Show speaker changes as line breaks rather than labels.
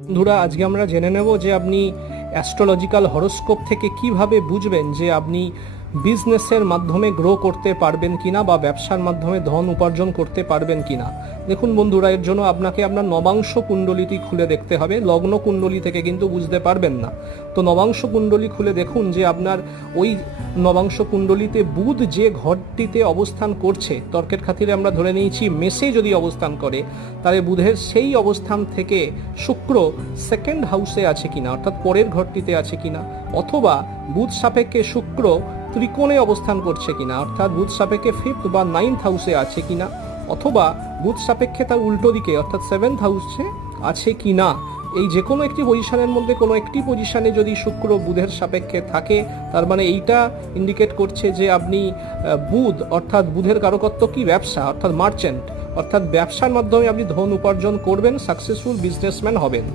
বন্ধুরা আজকে আমরা জেনে নেব যে আপনি অ্যাস্ট্রোলজিক্যাল হরোস্কোপ থেকে কীভাবে বুঝবেন যে আপনি বিজনেসের মাধ্যমে গ্রো করতে পারবেন কিনা বা ব্যবসার মাধ্যমে ধন উপার্জন করতে পারবেন কিনা? দেখুন বন্ধুরা, এর জন্য আপনাকে আপনার নবাংশ কুণ্ডলিটি খুলে দেখতে হবে। লগ্ন কুণ্ডলী থেকে কিন্তু বুঝতে পারবেন না। তো নবাংশ কুণ্ডলী খুলে দেখুন যে আপনার ওই নবাংশ কুণ্ডলিতে বুধ যে ঘরটিতে অবস্থান করছে, তর্কের খাতিরে আমরা ধরে নিয়েছি, মেসে যদি অবস্থান করে, তাহলে বুধের সেই অবস্থান থেকে শুক্র সেকেন্ড হাউসে আছে কিনা, অর্থাৎ পরের ঘরটিতে আছে কিনা? অথবা বুধ সাপেক্ষে শুক্র ত্রিকোণে অবস্থান করছে কিনা, অর্থাৎ বুধ সাপেক্ষে ফিফথ বা নাইন্থ হাউসে আছে কিনা, অথবা বুধ সাপেক্ষে তার উল্টো দিকে, অর্থাৎ সেভেন্থ হাউসে আছে কি না এই যে কোনো একটি পজিশনের মধ্যে, কোনো একটি পজিশনে যদি শুক্র বুধের সাপেক্ষে থাকে, তার মানে এইটা ইন্ডিকেট করছে যে আপনি বুধ, অর্থাৎ বুধের কারকত্ব কি ব্যবসা, অর্থাৎ মার্চেন্ট অর্থাৎ ব্যবসার মাধ্যমে আপনি ধন উপার্জন করবেন সাকসেসফুল বিজনেসম্যান হবেন।